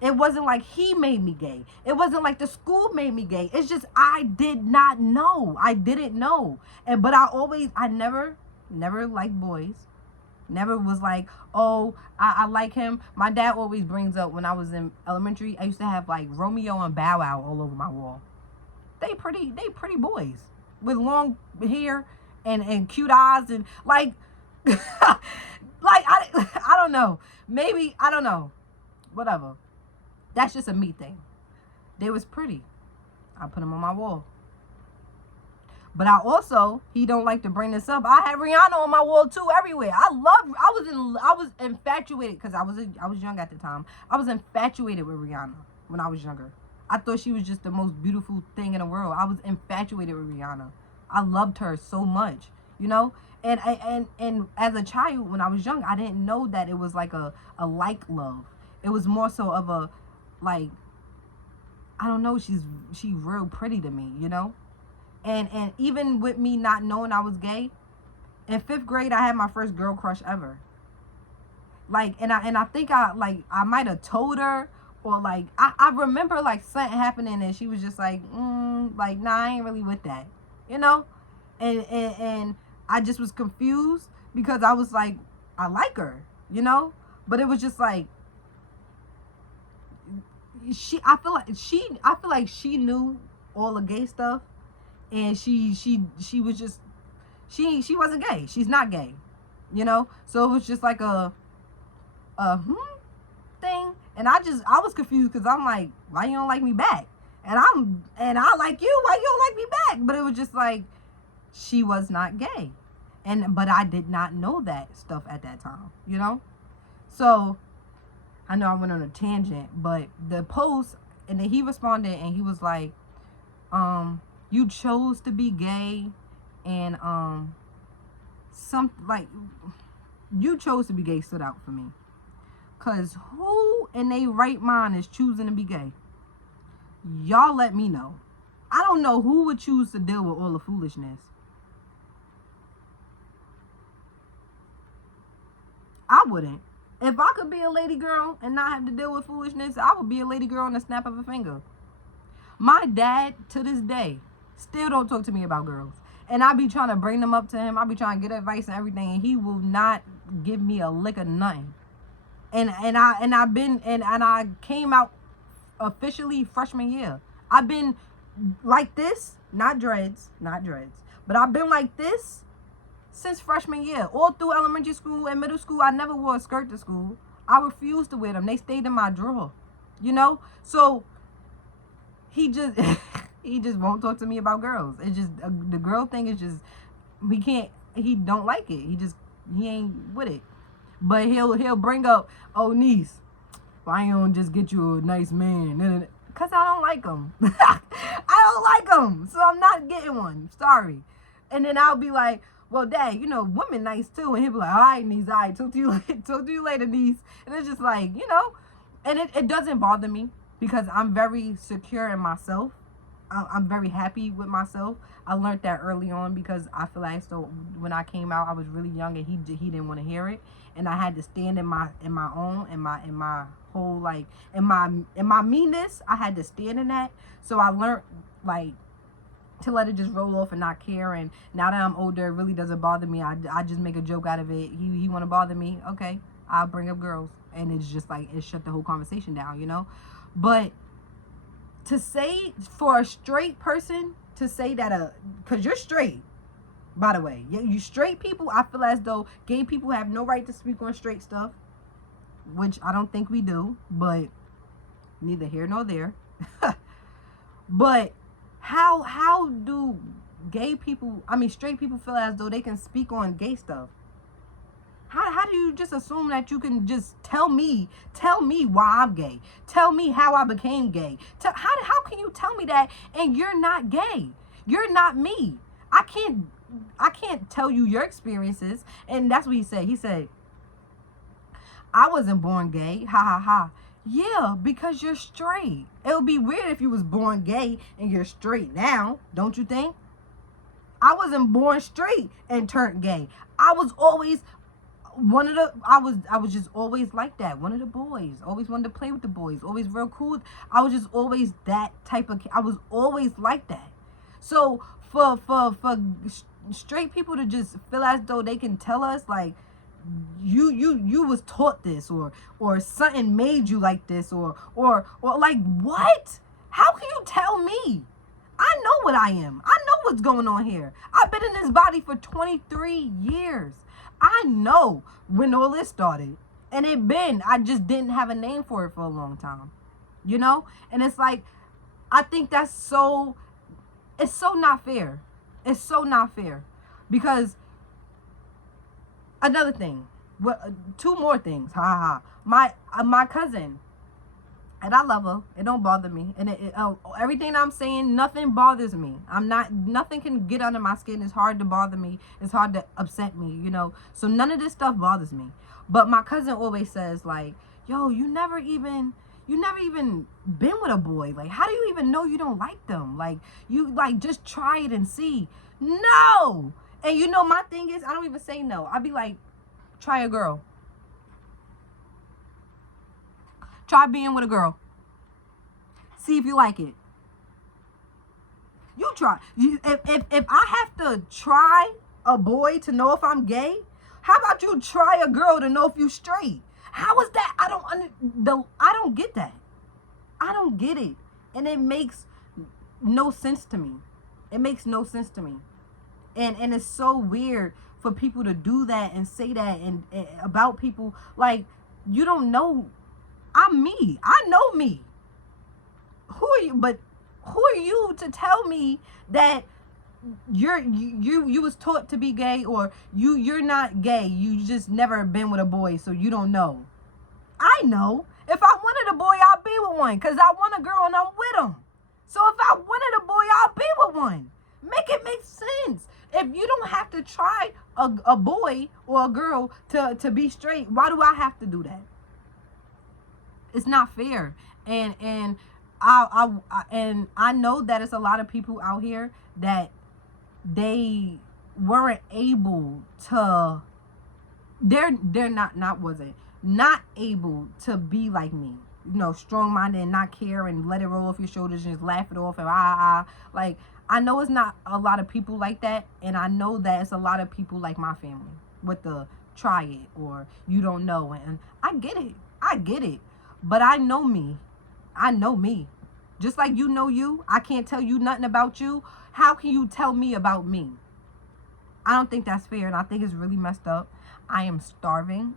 It wasn't like he made me gay. It wasn't like the school made me gay. It's just I did not know. I didn't know, but I never liked boys. Never was like, oh, I like him. My dad always brings up, when I was in elementary, I used to have like Romeo and Bow Wow all over my wall. They pretty boys with long hair and cute eyes, and like like I don't know. Maybe, I don't know. Whatever. That's just a me thing. They was pretty. I put them on my wall. But he don't like to bring this up, I had Rihanna on my wall too, everywhere. I was infatuated, because I was young at the time. I was infatuated with Rihanna when I was younger. I thought she was just the most beautiful thing in the world. I was infatuated with Rihanna. I loved her so much, you know? And as a child, when I was young, I didn't know that it was like a like love. It was more so of a, like, I don't know, she's real pretty to me, you know? And even with me not knowing I was gay, in 5th grade, I had my first girl crush ever. Like, and I think I might have told her, or like, I remember like something happening, and she was just like, like, nah, I ain't really with that, you know? And I just was confused, because I was like, I like her, you know? But it was just like, I feel like she knew all the gay stuff, and she was just, she wasn't gay. She's not gay, you know? So it was just like a thing. And I was confused, because I'm like, why you don't like me back? And I like you, why you don't like me back? But it was just like, she was not gay. But I did not know that stuff at that time, you know? So I know I went on a tangent, but the post and then he responded and he was like, you chose to be gay, and some like you chose to be gay stood out for me. Cause who in their right mind is choosing to be gay? Y'all let me know. I don't know who would choose to deal with all the foolishness. I wouldn't. If I could be a lady girl and not have to deal with foolishness, I would be a lady girl in the snap of a finger. My dad, to this day, still don't talk to me about girls. And I be trying to bring them up to him. I be trying to get advice and everything, and he will not give me a lick of nothing. And I came out officially freshman year. I've been like this, not dreads, but I've been like this since freshman year. All through elementary school and middle school, I never wore a skirt to school. I refused to wear them. They stayed in my drawer, you know? So he just he just won't talk to me about girls. It's just the girl thing is just he don't like it. He ain't with it. But he'll bring up, oh niece, why you don't just get you a nice man? Cause I don't like them. I don't like them, so I'm not getting one. Sorry. And then I'll be like, well, Dad, you know, women nice too. And he'll be like, all right, niece, all right, talk to you later, niece. And it's just like, you know, and it doesn't bother me because I'm very secure in myself. I'm very happy with myself. I learned that early on because I feel like when I came out, I was really young and he didn't want to hear it, and I had to stand in my whole like in my meanness. I had to stand in that. So I learned like to let it just roll off and not care. And now that I'm older, it really doesn't bother me. I just make a joke out of it. He want to bother me, okay, I'll bring up girls, and it's just like it shut the whole conversation down, you know. But to say for a straight person to say that because you're straight, by the way, you straight people, I feel as though gay people have no right to speak on straight stuff, which I don't think we do, but neither here nor there. But how do straight people feel as though they can speak on gay stuff? How do you just assume that you can just tell me why I'm gay? Tell me how I became gay. How can you tell me that and you're not gay? You're not me. I can't tell you your experiences. And that's what he said. He said, I wasn't born gay. Ha ha ha. Yeah, because you're straight. It would be weird if you was born gay and you're straight now, don't you think? I wasn't born straight and turned gay. I was always I was just always like that. One of the boys. Always wanted to play with the boys. Always real cool. I was just always that type of I was always like that. So for straight people to just feel as though they can tell us like you was taught this or something made you like this or like what? How can you tell me? I know what I am. I know what's going on here. I've been in this body for 23 years. I know when all this started. And I just didn't have a name for it for a long time. You know? And it's like, I think it's so not fair. It's so not fair. Because, another thing. Two more things. Ha ha ha. My cousin. And I love her. It don't bother me. And everything I'm saying, nothing bothers me. Nothing can get under my skin. It's hard to bother me. It's hard to upset me, you know. So none of this stuff bothers me. But my cousin always says like, yo, you never even been with a boy. Like, how do you even know you don't like them? Like, you like just try it and see. No. And you know, my thing is, I don't even say no. I'd be like, try a girl. Try being with a girl. See if you like it. You try. If I have to try a boy to know if I'm gay, how about you try a girl to know if you straight? How is that? I don't get that. I don't get it. And it makes no sense to me. It makes no sense to me. And it's so weird for people to do that and say that and about people. Like, you don't know. I'm me. I know me. Who are you? But who are you to tell me that you was taught to be gay, or you're not gay? You just never been with a boy, so you don't know. I know. If I wanted a boy, I'll be with one. Because I want a girl and I'm with them. So if I wanted a boy, I'll be with one. Make it make sense. If you don't have to try a boy or a girl to be straight, why do I have to do that? It's not fair. And I know that it's a lot of people out here that they weren't able to, they're not able to be like me, you know, strong-minded and not care and let it roll off your shoulders and just laugh it off and like, I know it's not a lot of people like that, and I know that it's a lot of people like my family with the try it or you don't know, and I get it, but I know me, just like you know you. I can't tell you nothing about you. How can you tell me about me? I don't think that's fair, and I think it's really messed up. I am starving.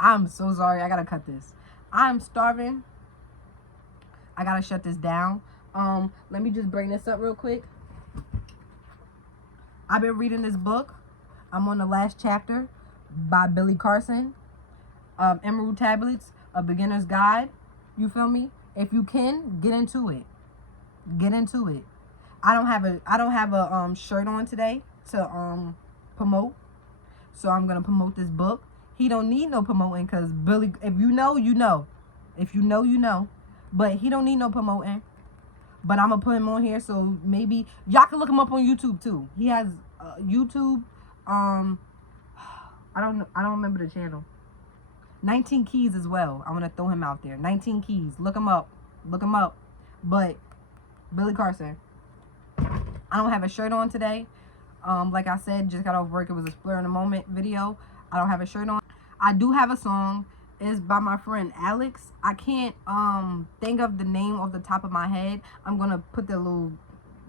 I'm so sorry. I gotta cut this. I'm starving. I gotta shut this down. Let me just bring this up real quick. I've been reading this book. I'm on the last chapter by Billy Carson. Emerald Tablets, A Beginner's Guide. You feel me? If you can, get into it. Get into it. I don't have a shirt on today to promote. So I'm gonna promote this book. He don't need no promoting, because Billy, if you know, you know. If you know, you know. But he don't need no promoting. But I'm gonna put him on here, so maybe y'all can look him up on YouTube too. He has YouTube. I don't remember the channel. 19 Keys as well. I'm gonna throw him out there. 19 Keys. Look him up. Look him up. But Billy Carson. I don't have a shirt on today. Like I said, just got off work. It was a spur in the moment video. I don't have a shirt on. I do have a song. It's by my friend Alex. I can't think of the name off the top of my head. I'm gonna put the little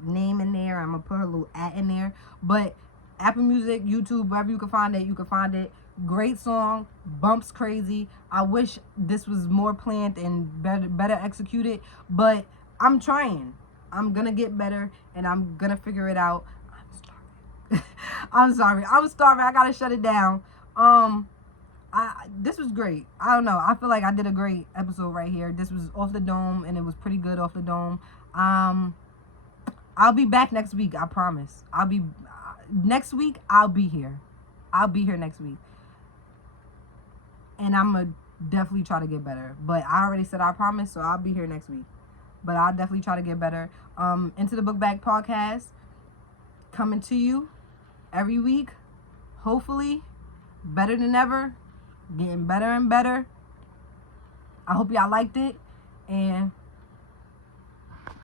name in there. I'm gonna put her little at in there. But Apple Music, YouTube, wherever you can find it, you can find it. Great song, bumps crazy. I wish this was more planned and better executed, but I'm trying. I'm gonna get better and I'm gonna figure it out. I'm sorry. I'm starving. I gotta shut it down. This was great. I don't know. I feel like I did a great episode right here. This was off the dome, and it was pretty good off the dome. I'll be back next week. I promise. Next week. I'll be here. I'll be here next week, and I'm gonna definitely try to get better. But I already said I promise, so I'll be here next week. But I'll definitely try to get better. Into the BookBag podcast, coming to you every week. Hopefully, better than ever. Getting better and better. I hope y'all liked it, and